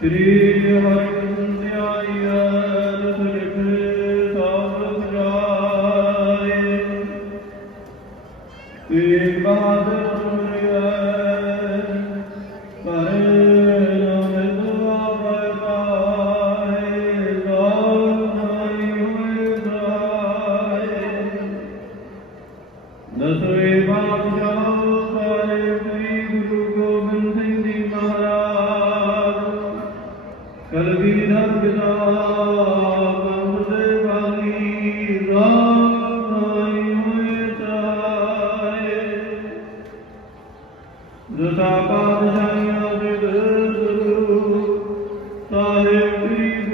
श्री हरिन्द्राय ਜਤਾ ਪਾਤਸ਼ਾਹੀਆਂ ਦੇ ਗੁਰੂ ਸਾਹਿਬ ਜੀ